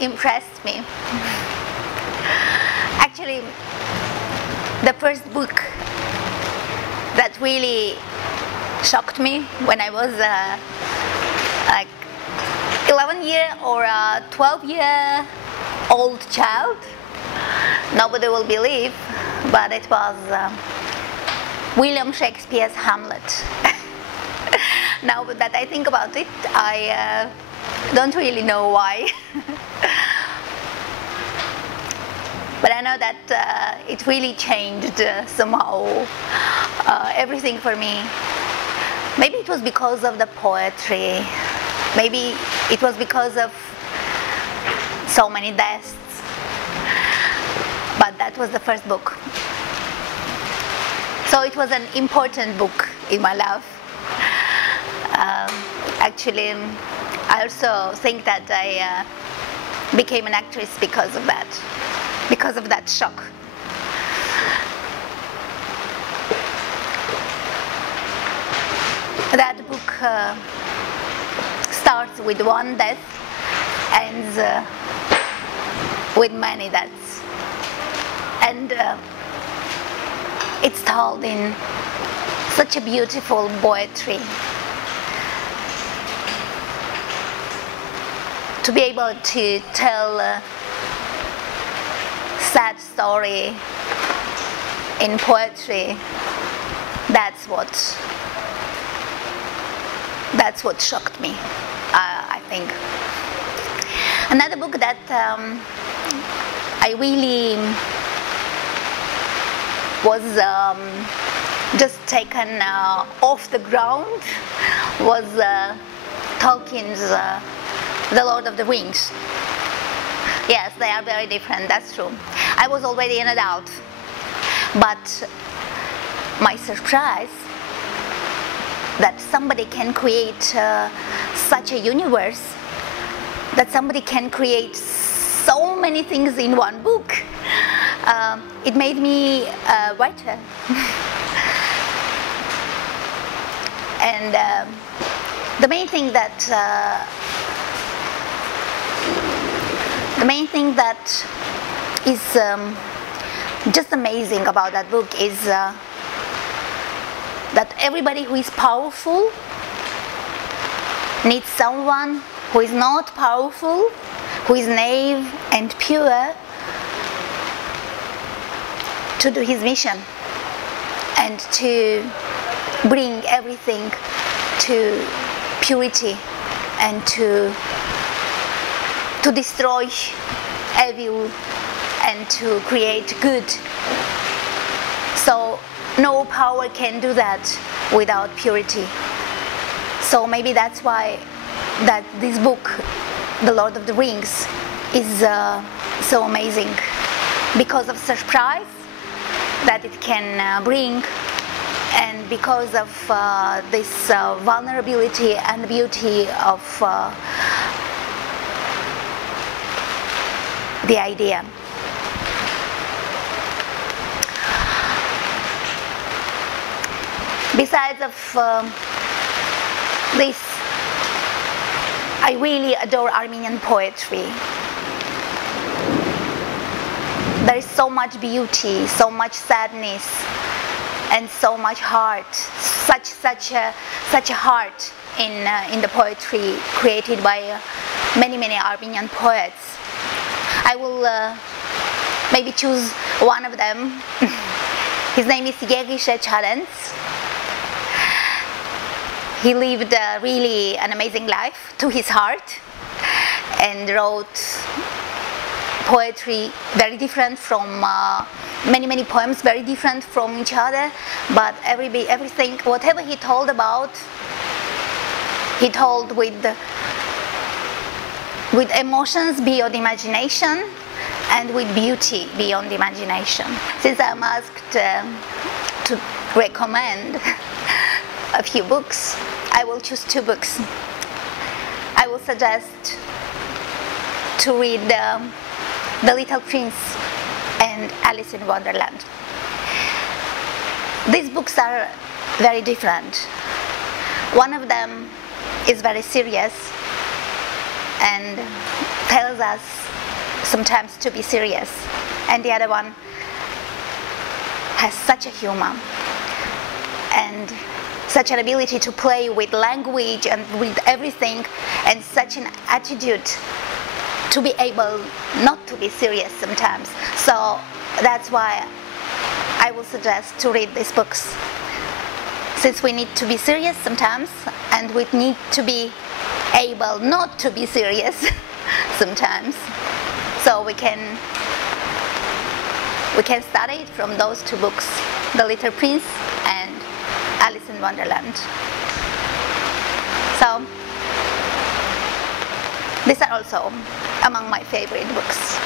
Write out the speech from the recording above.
impressed me. Actually, the first book that really shocked me when I was like 11-year or a 12-year-old child, nobody will believe, but it was William Shakespeare's Hamlet. Now that I think about it, I don't really know why. But I know that it really changed somehow everything for me. Maybe it was because of the poetry. Maybe it was because of so many deaths. But that was the first book. So it was an important book in my life. Actually, I also think that I became an actress because of that shock. That book starts with one death, ends with many deaths, and it's told in such a beautiful poetry. To be able to tell a sad story in poetry, that's what shocked me, I think. Another book that I really was just taken off the ground was Tolkien's The Lord of the Rings. Yes, they are very different, that's true. I was already an adult, but my surprise that somebody can create such a universe, that somebody can create so many things in one book, it made me a writer. And the main thing that is just amazing about that book is that everybody who is powerful needs someone who is not powerful, who is naive and pure, to do his mission and to bring everything to purity and to destroy evil and to create good. So no power can do that without purity. So maybe that's why that this book, The Lord of the Rings, is so amazing, because of surprise that it can bring, and because of this vulnerability and beauty of the idea. Besides of this, I really adore Armenian poetry. There is so much beauty, so much sadness, and so much heart. Such a heart in the poetry created by many Armenian poets. I will maybe choose one of them. His name is Yegishe Charents. He lived really an amazing life to his heart and wrote poetry very different from many poems, very different from each other, but everything, whatever he told about, he told with emotions beyond imagination and with beauty beyond imagination. Since I'm asked to recommend a few books, I will choose two books. I will suggest to read The Little Prince and Alice in Wonderland. These books are very different. One of them is very serious, and tells us sometimes to be serious, and the other one has such a humor and such an ability to play with language and with everything, and such an attitude to be able not to be serious sometimes. So that's why I will suggest to read these books, since we need to be serious sometimes, and we need to be able not to be serious sometimes. So we can study from those two books, The Little Prince and Alice in Wonderland. So these are also among my favorite books.